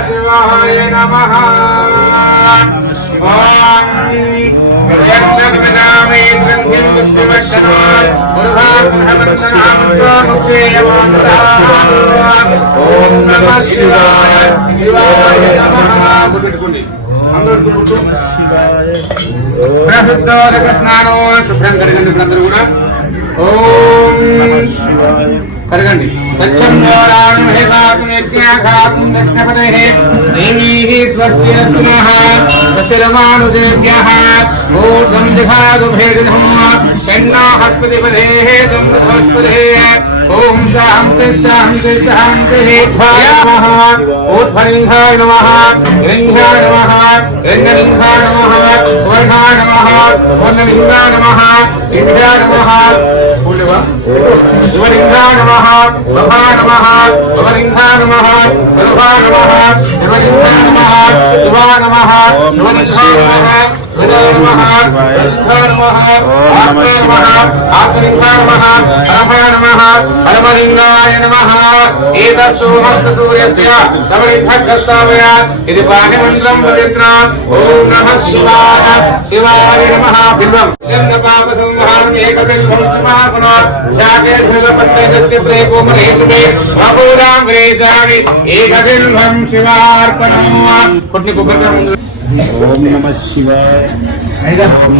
शिवाय नमः। స్నానం శుభ్రం కడగండి అందరూ కూడా. ఓం కడగండి. ఓం శాంతి శాంతి శాంతి. ఓద్భలింగాయ నమః, లింగాయ నమః, లింగలింగాయ నమః, వర్ణాయ నమః, వర్ణలింగాయ నమః, లింగాయ నమః, శివలింగాయ నమః, శివాయ నమః, శివలింగాయ నమః, శివాయ నమః, శివలింగాయ నమః, శివాయ నమః, శివలింగాయ నమః, శివాయ నమః, శివాయ నమః, ఆత్మలింగాయ నమః, పరమాయ నమః, పరమలింగాయ నమః. ఏతస్సోమస్య సూర్యస్య సమరిద్ధగస్తావయ ఇది పాఠమంత్రం పవిత్ర. ఓం నమః శివాయ. శివాయ నమః. బిల్వం జన్మ పాప సంహారం ఏకబిల్వం సమాపనో జాగే భగవతే సత్యప్రే కోమలేశుమే వపూరాం గ్రేసామి ఏకబిల్వం శివార్పణం. కొట్టి కొబ్బరికాయ ముందు. ఓం నమః శివాయ. ఓం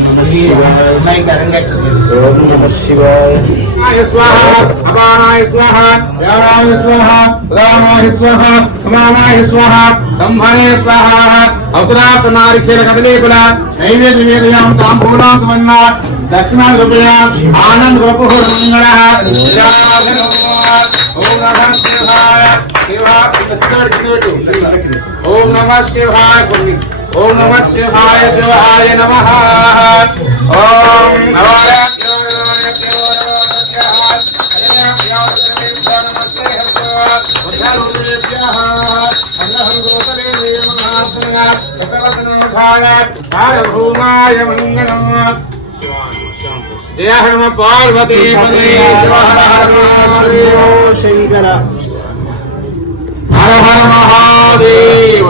నమః శివాయ. స్వాహ అపానాయ స్వాహ యానాయ స్వాహ రామాయ స్వాహ సమానాయ స్వాహ సంభాయ స్వాహ. అవసరాపనారిక్షేణ కదలీకుల నైవేద్య వేదయాం తాంబూలాం సువర్ణ దక్షిణాం రూపయాం ఆనంద రూపహోర మంగళః. ఓం నమః శివాయ. ఓం నమః శివాయ. ఓం నమః శివాయ. శివాయ నమః. ఓం నమః భూమాయ మంగళం. జయ హనుమ పార్వతీ శంకర. హర హర మహాదేవ.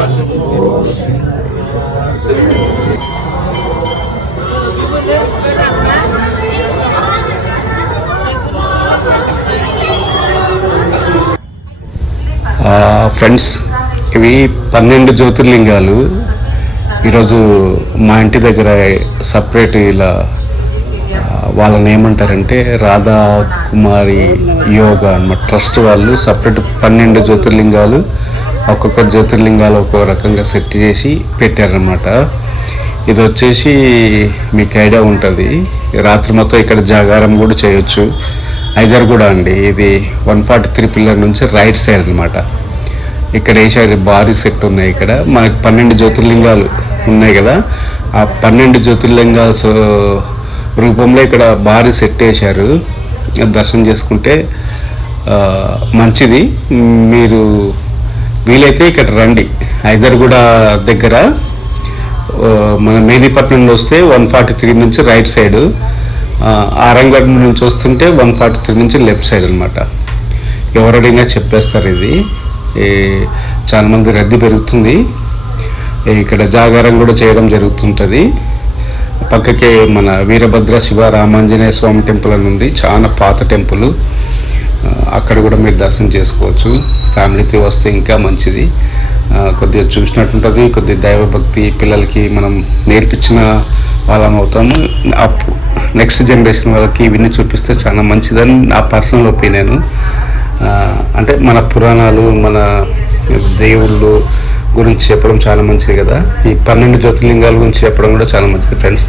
ఫ్రెండ్స్, ఇవి 12 జ్యోతిర్లింగాలు. ఈరోజు మా ఇంటి దగ్గర సపరేట్ ఇలా వాళ్ళని ఏమంటారంటే రాధా కుమారి యోగా అన్నమాట ట్రస్ట్ వాళ్ళు సపరేట్ 12 జ్యోతిర్లింగాలు ఒక్కొక్క జ్యోతిర్లింగాలు ఒక్కొక్క రకంగా సెట్ చేసి పెట్టారనమాట. ఇది వచ్చేసి మీకు ఐడియా ఉంటుంది, రాత్రి మొత్తం ఇక్కడ జాగారం కూడా చేయొచ్చు. ఐదర్ కూడా అండి, ఇది 143 పిల్లర్ నుంచి రైట్ సైడ్ అనమాట. ఇక్కడ వేసారు భారీ సెట్ ఉన్నాయి. ఇక్కడ మనకి 12 జ్యోతిర్లింగాలు ఉన్నాయి కదా, ఆ 12 జ్యోతిర్లింగాల రూపంలో ఇక్కడ భారీ సెట్ వేశారు. దర్శనం చేసుకుంటే మంచిది. మీరు వీలైతే ఇక్కడ రండి. హైదర్గూడ దగ్గర మన మేదీపట్నంలో వస్తే 143 నుంచి రైట్ సైడ్, ఆరంగడ్ నుంచి వస్తుంటే 143 నుంచి లెఫ్ట్ సైడ్ అనమాట. ఎవరైనా చెప్పేస్తారు. ఇది చాలామంది రద్దీ పెరుగుతుంది. ఇక్కడ జాగారం కూడా చేయడం జరుగుతుంటుంది. పక్కకే మన వీరభద్ర శివ రామాంజనేయ స్వామి టెంపుల్ అని ఉంది, చాలా పాత టెంపుల్. అక్కడ కూడా మీరు దర్శనం చేసుకోవచ్చు. ఫ్యామిలీతో వస్తే ఇంకా మంచిది. కొద్దిగా చూసినట్టుంటుంది, కొద్దిగా దైవభక్తి పిల్లలకి మనం నేర్పించిన వాళ్ళం అవుతాము. నెక్స్ట్ జనరేషన్ వాళ్ళకి ఇవన్నీ చూపిస్తే చాలా మంచిదని నా పర్సనల్ ఒపీనియన్. అంటే మన పురాణాలు మన దేవుళ్ళు గురించి చెప్పడం చాలా మంచిది కదా. ఈ 12 జ్యోతిర్లింగాల గురించి చెప్పడం కూడా చాలా మంచిది ఫ్రెండ్స్.